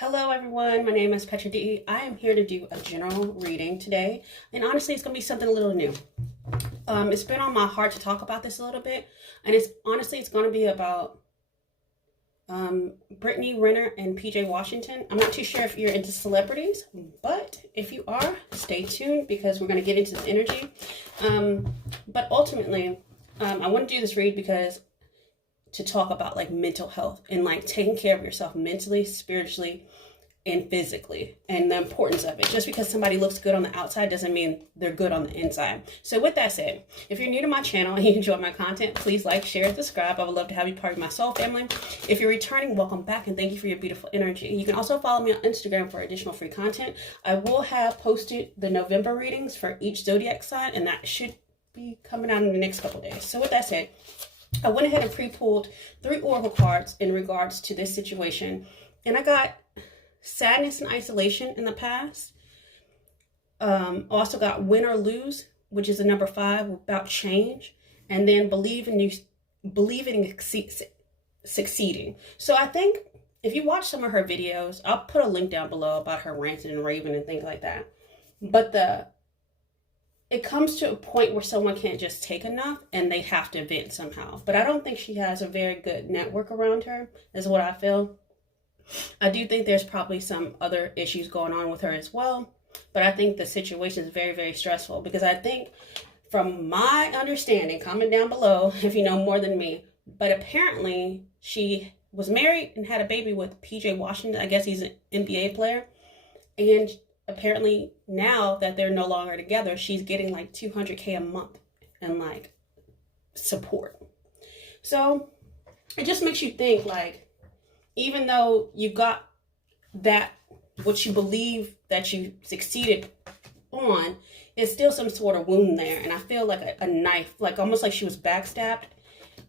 Hello everyone, my name is PetraDennis. I am here to do a general reading today, and honestly it's going to be something a little new. It's been on my heart to talk about this a little bit, and it's going to be about Brittany Renner and PJ Washington. I'm not too sure if you're into celebrities, but if you are, stay tuned because we're going to get into the energy. But ultimately, I want to do this read because to talk about like mental health and like taking care of yourself mentally, spiritually, and physically, and the importance of it. Just because somebody looks good on the outside doesn't mean they're good on the inside. So with that said, if you're new to my channel and you enjoy my content, please like, share, and subscribe. I would love to have you part of my soul family. If you're returning, welcome back and thank you for your beautiful energy. You can also follow me on Instagram for additional free content. I will have posted the November readings for each zodiac sign, and that should be coming out in the next couple days. So with that said, I went ahead and pre-pulled 3 oracle cards in regards to this situation, and I got sadness and isolation in the past. Also got win or lose, which is the number 5, about change, and then believe in succeeding. So I think if you watch some of her videos, I'll put a link down below about her ranting and raving and things like that. But it comes to a point where someone can't just take enough and they have to vent somehow. But I don't think she has a very good network around her, is what I feel. I do think there's probably some other issues going on with her as well. But I think the situation is very, very stressful because I think, from my understanding, comment down below if you know more than me, but apparently she was married and had a baby with PJ Washington. I guess he's an NBA player. And apparently now that they're no longer together, she's getting like $200K a month and like support. So it just makes you think, like, even though you got that, what you believe that you succeeded on, it's still some sort of wound there. And I feel like a knife, like almost like she was backstabbed.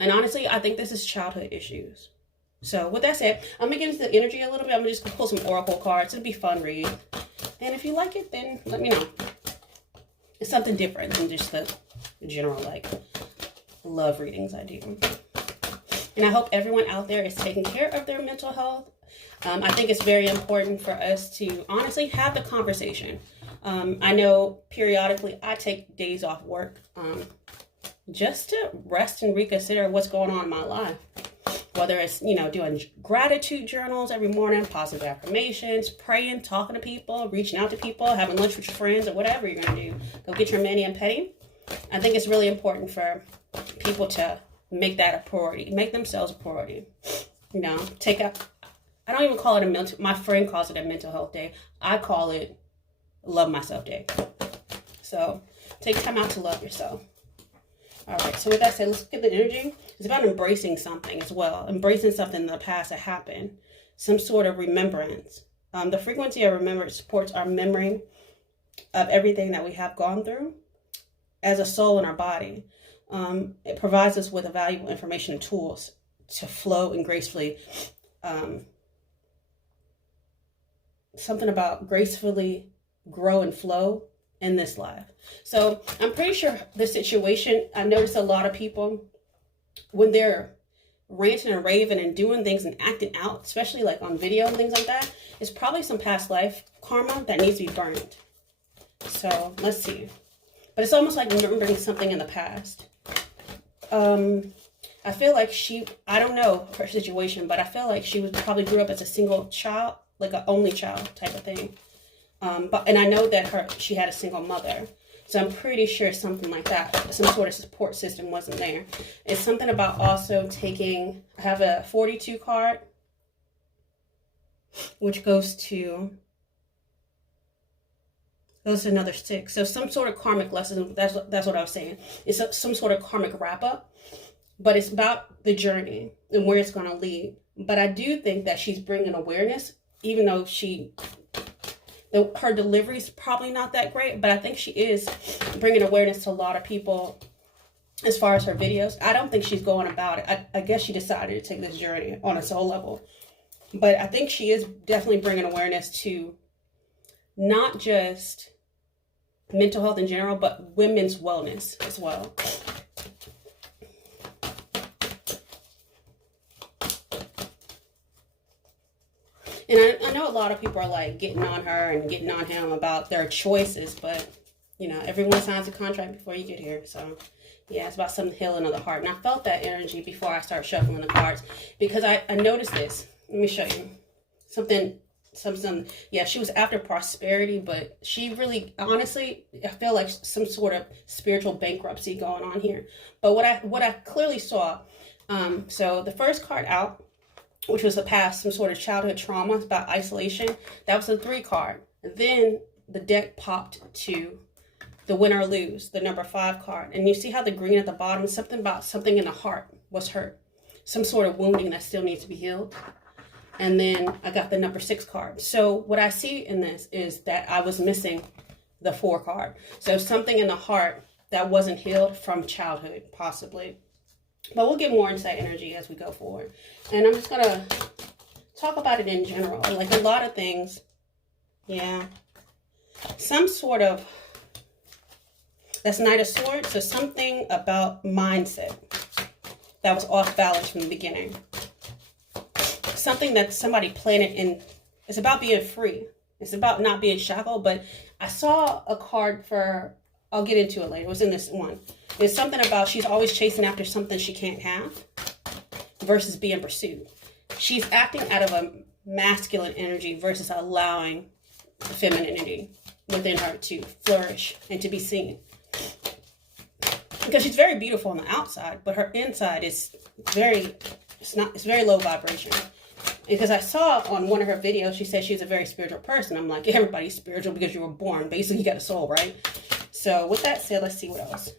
And honestly, I think this is childhood issues. So with that said, I'm gonna get into the energy a little bit. I'm gonna just pull some oracle cards. It'll be fun read. And if you like it, then let me know. It's something different than just the general, like, love readings I do. And I hope everyone out there is taking care of their mental health. I think it's very important for us to honestly have the conversation. I know periodically I take days off work just to rest and reconsider what's going on in my life. Whether it's, you know, doing gratitude journals every morning, positive affirmations, praying, talking to people, reaching out to people, having lunch with your friends, or whatever you're going to do. Go get your mani and pedi. I think it's really important for people to make that a priority, make themselves a priority. You know, take up, I don't even call it a mental, my friend calls it a mental health day. I call it love myself day. So take time out to love yourself. All right, so with that said, let's look at the energy. It's about embracing something as well. Embracing something in the past that happened. Some sort of remembrance. The frequency of remembrance supports our memory of everything that we have gone through as a soul in our body. It provides us with valuable information and tools to flow and gracefully. Something about gracefully grow and flow in this life. So I'm pretty sure the situation, I noticed a lot of people, when they're ranting and raving and doing things and acting out, especially like on video and things like that, it's probably some past life karma that needs to be burned. So let's see. But it's almost like remembering something in the past. I feel like I don't know her situation, but I feel like she probably grew up as a single child, like an only child type of thing. And I know that she had a single mother. So I'm pretty sure something like that, some sort of support system wasn't there. It's something about also taking, I have a 42 card, which goes to another 6. So some sort of karmic lesson, that's what I was saying. It's some sort of karmic wrap up, but it's about the journey and where it's going to lead. But I do think that she's bringing awareness, even though her delivery is probably not that great, but I think she is bringing awareness to a lot of people as far as her videos. I don't think she's going about it. I guess she decided to take this journey on a soul level. But I think she is definitely bringing awareness to not just mental health in general, but women's wellness as well. And I know a lot of people are like getting on her and getting on him about their choices, but you know, everyone signs a contract before you get here. So yeah, it's about some healing of the heart. And I felt that energy before I start shuffling the cards, because I noticed this. Let me show you something. Yeah, she was after prosperity, but she really, honestly, I feel like some sort of spiritual bankruptcy going on here. But what I clearly saw, so the first card out, which was the past, some sort of childhood trauma about isolation, that was the 3 card. And then the deck popped to the win or lose, the number 5 card. And you see how the green at the bottom is something about something in the heart was hurt, some sort of wounding that still needs to be healed. And then I got the number 6 card. So what I see in this is that I was missing the 4 card. So something in the heart that wasn't healed from childhood, possibly. But we'll get more insight energy as we go forward. And I'm just going to talk about it in general. Like a lot of things, yeah. Some sort of, that's Knight of Swords. So something about mindset that was off balance from the beginning. Something that somebody planted in. It's about being free. It's about not being shackled. But I saw a card for, I'll get into it later. It was in this one. There's something about she's always chasing after something she can't have versus being pursued. She's acting out of a masculine energy versus allowing the femininity within her to flourish and to be seen. Because she's very beautiful on the outside, but her inside is it's very low vibration. Because I saw on one of her videos, she said she's a very spiritual person. I'm like, everybody's spiritual because you were born. Basically, you got a soul, right? So with that said, let's see what else.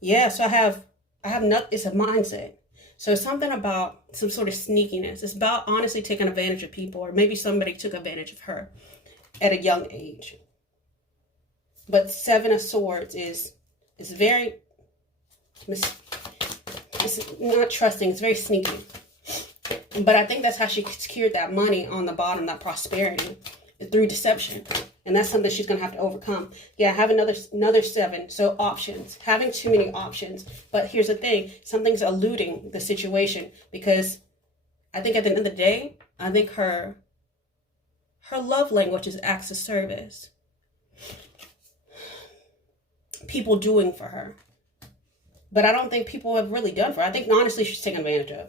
Yeah, so I have it's a mindset. So it's something about some sort of sneakiness. It's about honestly taking advantage of people, or maybe somebody took advantage of her at a young age. But 7 of Swords is very, it's not trusting. It's very sneaky. But I think that's how she secured that money on the bottom, that prosperity, through deception. And that's something she's going to have to overcome. Yeah, I have another 7. So options. Having too many options. But here's the thing. Something's eluding the situation. Because I think at the end of the day, I think her love language is acts of service. People doing for her. But I don't think people have really done for her. I think honestly she's taken advantage of.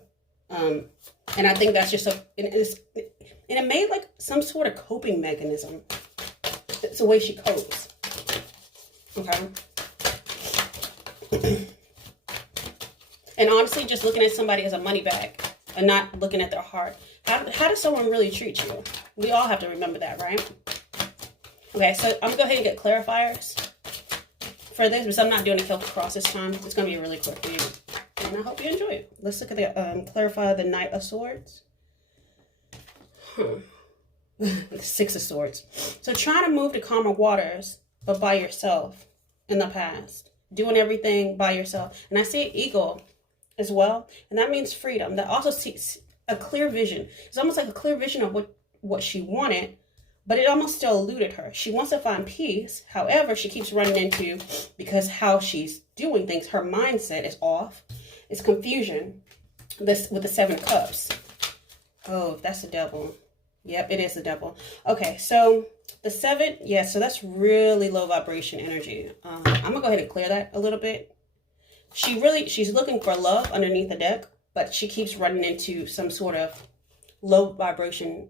And I think that's just and it made like some sort of coping mechanism. It's the way she copes. Okay. And honestly, just looking at somebody as a money bag and not looking at their heart. How does someone really treat you? We all have to remember that, right? Okay, so I'm going to go ahead and get clarifiers for this, because I'm not doing a Celtic cross this time. It's going to be a really quick read. And I hope you enjoy it. Let's look at the, clarify the Knight of Swords. The 6 of Swords. So trying to move to calmer waters, but by yourself in the past. Doing everything by yourself. And I see eagle as well. And that means freedom. That also sees a clear vision. It's almost like a clear vision of what she wanted, but it almost still eluded her. She wants to find peace. However, she keeps running into, because how she's doing things, her mindset is off. It's confusion. This with the 7 of Cups. Oh, that's the devil. Yep, it is the devil. Okay, so the 7, yeah, so that's really low vibration energy. I'm gonna go ahead and clear that a little bit. She's looking for love underneath the deck, but she keeps running into some sort of low vibration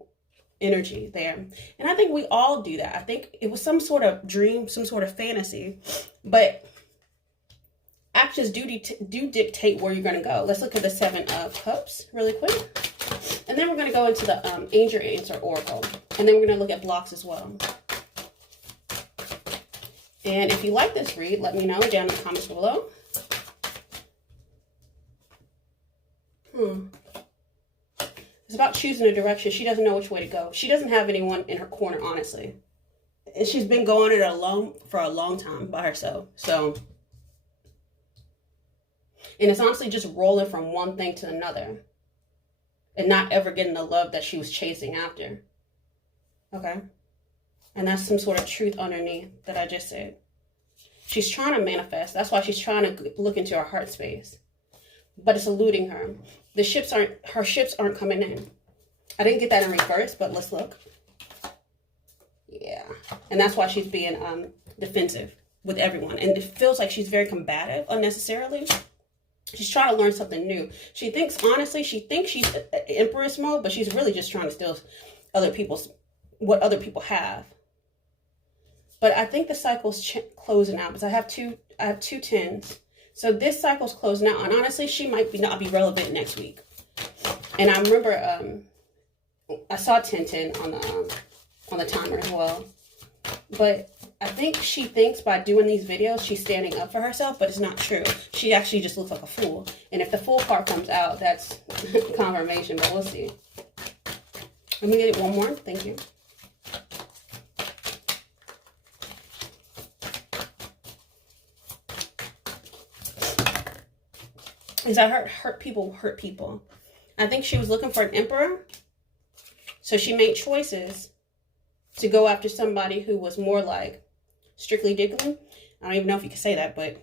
energy there. And I think we all do that. I think it was some sort of dream, some sort of fantasy, but actions do dictate where you're going to go. Let's look at the 7 of Cups really quick. And then we're going to go into the Angel Answer Oracle. And then we're going to look at blocks as well. And if you like this read, let me know down in the comments below. It's about choosing a direction. She doesn't know which way to go. She doesn't have anyone in her corner, honestly. And she's been going it alone for a long time by herself. So, and it's honestly just rolling from one thing to another. And not ever getting the love that she was chasing after. Okay? And that's some sort of truth underneath that I just said. She's trying to manifest. That's why she's trying to look into her heart space. But it's eluding her. Her ships aren't coming in. I didn't get that in reverse, but let's look. Yeah. And that's why she's being defensive with everyone. And it feels like she's very combative unnecessarily. She's trying to learn something new. She thinks, honestly, she's Empress mode, but she's really just trying to steal what other people have. But I think the cycle's closing out because I have two tens. So this cycle's closing out, and honestly, she might not be relevant next week. And I remember I saw 1010 on the timer as well. But I think she thinks by doing these videos, she's standing up for herself, but it's not true. She actually just looks like a fool. And if the fool card comes out, that's confirmation, but we'll see. Let me get it one more. Thank you. Is I hurt people. I think she was looking for an emperor. So she made choices to go after somebody who was more like strictly diggly. I don't even know if you can say that, but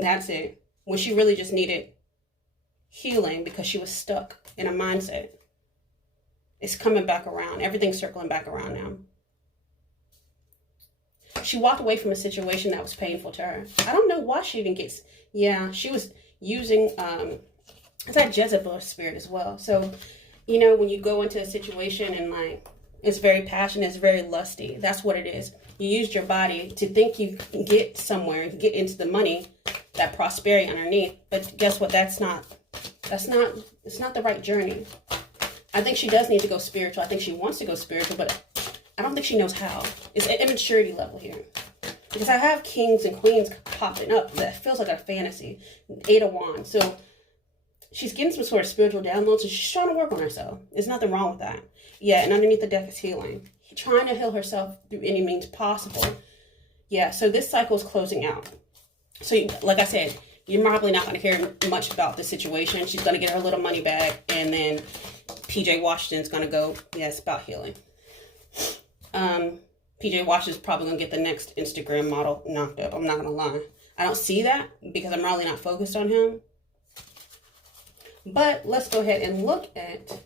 that's it. When she really just needed healing because she was stuck in a mindset. It's coming back around. Everything's circling back around now. She walked away from a situation that was painful to her. I don't know why she even gets... Yeah, she was using... it's that Jezebel spirit as well. So, you know, when you go into a situation and like... It's very passionate. It's very lusty. That's what it is. You used your body to think you can get somewhere, get into the money, that prosperity underneath. But guess what? It's not the right journey. I think she does need to go spiritual. I think she wants to go spiritual, but I don't think she knows how. It's an immaturity level here. Because I have kings and queens popping up that feels like a fantasy. 8 of Wands. So she's getting some sort of spiritual downloads and she's trying to work on herself. There's nothing wrong with that. Yeah, and underneath the deck is healing. Trying to heal herself through any means possible. Yeah, so this cycle is closing out. So, like I said, you're probably not going to hear much about this situation. She's going to get her little money back, and then PJ Washington's going to go, yeah, it's about healing. PJ Washington's probably going to get the next Instagram model knocked up. I'm not going to lie. I don't see that because I'm really not focused on him. But let's go ahead and look at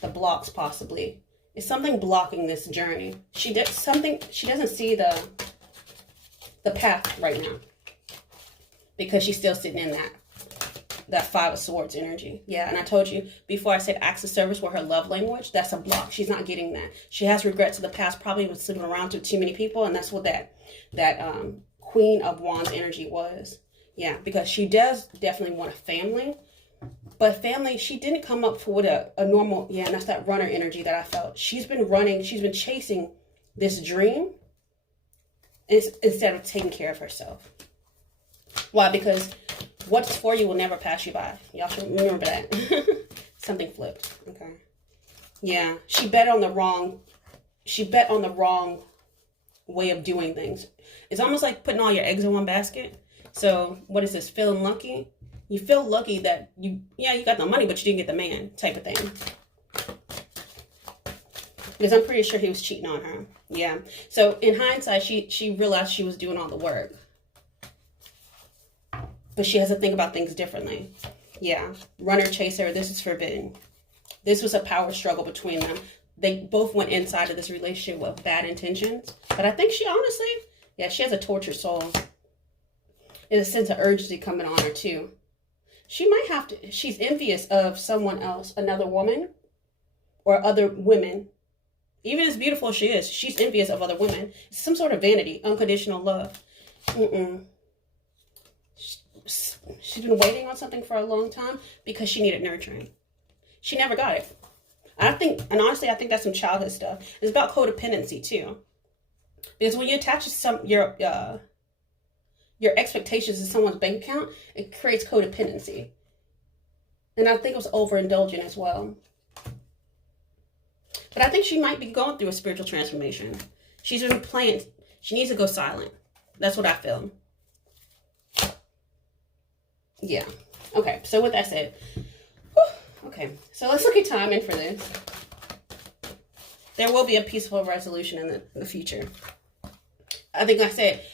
the blocks possibly. Is something blocking this journey? She doesn't see the path right now because she's still sitting in that 5 of Swords energy. Yeah, and I told you before, I said acts of service were her love language. That's a block. She's not getting that. She has regrets of the past, probably was sleeping around to too many people, and that's what that Queen of Wands energy was. Yeah, because she does definitely want a family. But family, she didn't come up with a normal, yeah, and that's that runner energy that I felt. She's been running, she's been chasing this dream instead of taking care of herself. Why? Because what's for you will never pass you by. Y'all should remember that. Something flipped. Okay. Yeah, she bet on the wrong way of doing things. It's almost like putting all your eggs in one basket. So what is this? Feeling lucky? You feel lucky that you got the money, but you didn't get the man type of thing. Because I'm pretty sure he was cheating on her. Yeah. So in hindsight, she realized she was doing all the work. But she has to think about things differently. Yeah. Runner, chaser, this is forbidden. This was a power struggle between them. They both went inside of this relationship with bad intentions. But I think she honestly, yeah, she has a tortured soul. There's a sense of urgency coming on her too. She might have to, she's envious of someone else, another woman or other women. Even as beautiful as she is, she's envious of other women. It's some sort of vanity, unconditional love. She's been waiting on something for a long time because she needed nurturing. She never got it. Honestly, I think that's some childhood stuff. It's about codependency too. Because when you attach your expectations to someone's bank account, it creates codependency. And I think it was overindulgent as well. But I think she might be going through a spiritual transformation. She's been playing. She needs to go silent. That's what I feel. Yeah. Okay, so with that said, okay, so let's look at timing for this. There will be a peaceful resolution in the future. I think, like I said,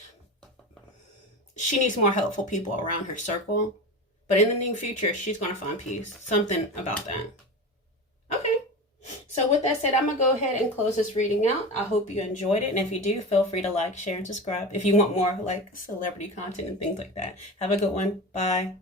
she needs more helpful people around her circle. But in the near future, she's going to find peace. Something about that. Okay. So with that said, I'm going to go ahead and close this reading out. I hope you enjoyed it. And if you do, feel free to like, share, and subscribe if you want more like celebrity content and things like that. Have a good one. Bye.